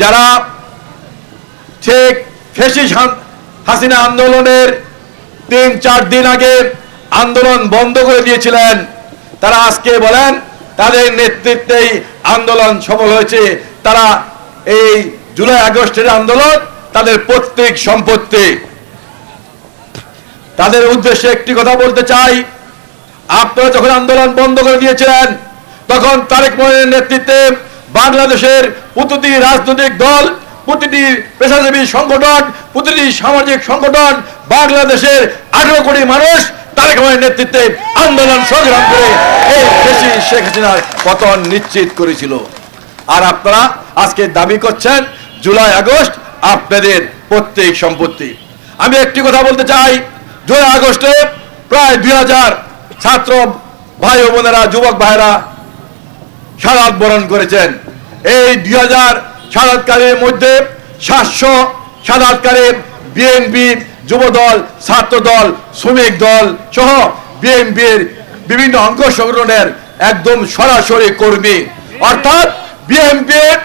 যারা ঠিক ফেসিস হাসিনা আন্দোলনের তিন, চার দিন আগে আন্দোলন বন্ধ করে দিয়েছিলেন, তারা আজকে বলেন তাদের নেতৃত্বেই আন্দোলন সফল হয়েছে। তারা এই জুলাই আগস্টের আন্দোলন তাদের প্রত্যেক সম্পত্তি। তাদের উদ্দেশ্যে একটি কথা বলতে চাই। আপনারা যখন আন্দোলন বন্ধ করে দিয়েছিলেন, তখন তারেক মোহনের নেতৃত্বে বাংলাদেশের প্রতিটি রাজনৈতিক দল, প্রতিটি পেশাজীবী সংগঠন, প্রতিটি সামাজিক সংগঠন বাংলাদেশের আঠারো কোটি মানুষ তারেক নেতৃত্বে আন্দোলন সংগ্রাম করে এই দেশি শেখ হাসিনার পতন নিশ্চিত করেছিল। আর আপনারা আজকে দাবি করছেন, জুলাই, আগস্ট আপনাদের প্রত্যেক সম্পত্তি। আমি একটি কথা বলতে চাই, জুলাই, আগস্টে প্রায় দুই হাজার ছাত্র ভাই বোনেরা, যুবক ভাইরা সারাত বরণ করেছেন। এই দুই হাজার সারাতকারীর মধ্যে সাতশো সারাতকারী বিএনপি যুবদল, ছাত্রদল, শ্রমিক দল সহ বিএনপির বিভিন্ন অঙ্গ সংগঠনের একদম সরাসরি কর্মী। অর্থাৎ বিএনপির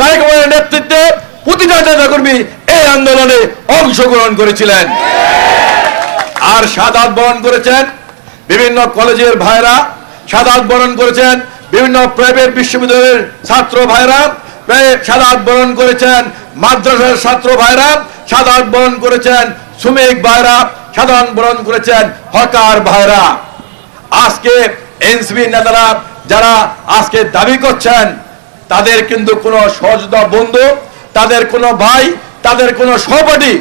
রহমানের নেতৃত্বে প্রতিটা নেতা কর্মী এই আন্দোলনে অংশগ্রহণ করেছিলেন। আর সাদাত বরণ করেছেন। বিভিন্ন কলেজের ভাইরা সাদাত বরণ করেছেন। বিভিন্ন প্রাইভেট বিশ্ববিদ্যালয়ের ছাত্র ভাইরা সাদাত বরণ করেছেন, মাদ্রাসার ছাত্র ভাইরা সাদাত বরণ করেছেন, শ্রমিক ভাইরা সাধারণ বরণ করেছেন, হকার ভাইরা। আজকে এনসিপি নেতারা যারা আজকে দাবি করছেন, তাদের কিন্তু কোনো সহযোগিতা বন্ধু, তাদের কোনো ভাই, তাদের কোনো সহপাঠী,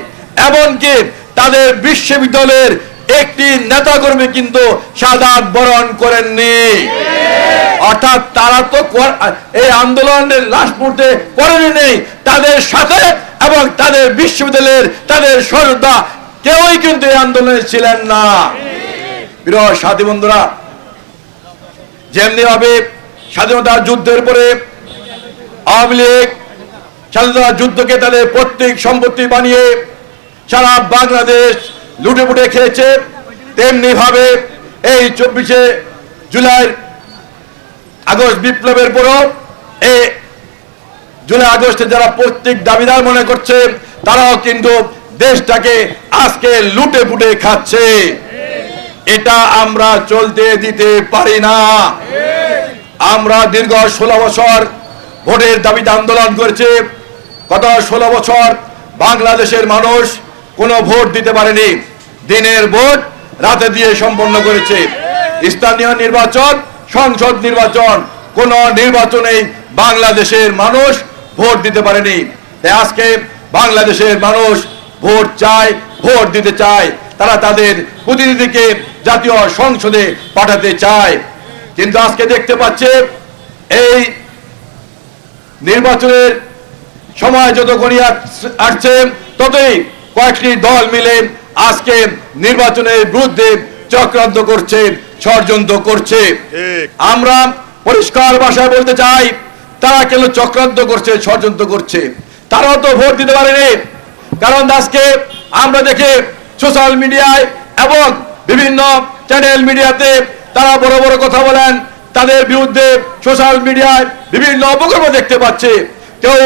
এমনকি তাদের বিশ্ববিদ্যালয়ের একটি নেতাকর্মী কিন্তু সাদাত বরণ করেননি। অর্থাৎ তারা তো এই আন্দোলনের লাস্ট মুহূর্তে করেনি নেই। তাদের সাথে এবং তাদের বিশ্ববিদ্যালয়ের তাদের সহযোদ্ধা কেউই কিন্তু এই আন্দোলনে ছিলেন না। প্রিয় সাথী বন্ধুরা, যেমনি ভাবে স্বাধীনতা যুদ্ধের পরে আওয়ামী লীগ স্বাধীনতা যুদ্ধকে তাদের প্রত্যেক সম্পত্তি বানিয়ে সারা বাংলাদেশ লুটে পুটে খেয়েছে, তেমনি ভাবে এই চব্বিশে জুলাই আগস্ট বিপ্লবের পরও এই জুলাই আগস্টে যারা প্রত্যেক দাবিদার মনে করছে, তারাও কিন্তু দেশটাকে আজকে লুটে পুটে খাচ্ছে। এটা আমরা চলতে দিতে পারি না। আমরা দীর্ঘ ষোলো বছর ভোটের দাবিতে আন্দোলন করেছে। গত ষোলো বছর বাংলাদেশের মানুষ কোনো ভোট দিতে পারেনি। দিনের ভোট রাতে দিয়ে সম্পন্ন করেছে। স্থানীয় নির্বাচন সংসদ নির্বাচন, কোন নির্বাচনেই বাংলাদেশের মানুষ ভোট দিতে পারেনি। তাই আজকে বাংলাদেশের মানুষ ভোট চায়, ভোট দিতে চায়। তারা তাদের প্রতিনিধিকে জাতীয় সংসদে পাঠাতে চায়। কিন্তু আজকে দেখতে পাচ্ছে এই নির্বাচনের সময় যত গড়িয়ে আস- আসছে, ততই কয়েকটি দল মিলে আজকে নির্বাচনের বিরুদ্ধে চক্রান্ত করছে। ষড়যন্ত্র করছে। আমরা পরিষ্কার ভাষায় বলতে চাই তারা কেন চক্রান্ত করছে ষড়যন্ত্র করছে? তারাও তো ভোট দিতে পারেনি। কারণ আজকে আমরা দেখে সোশ্যাল মিডিয়ায় এবং বিভিন্ন চ্যানেল মিডিয়াতে তারা বড় বড় কথা বলেন। তাদের বিরুদ্ধে সোশ্যাল মিডিয়ায় বিভিন্ন অপকর্ম দেখতে পাচ্ছে। কেউ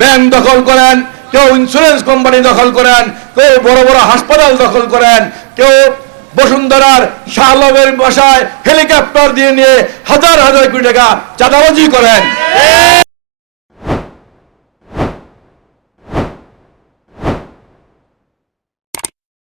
ব্যাংক দখল করেন কেউ ইন্স্যুরেন্স কোম্পানি দখল করেন কেউ বড় বড় হাসপাতাল দখল করেন কেউ বসুন্ধরার শাহলবের বাসায় হেলিকপ্টার দিয়ে নিয়ে হাজার হাজার কোটি টাকা চাঁদাবাজি করেন।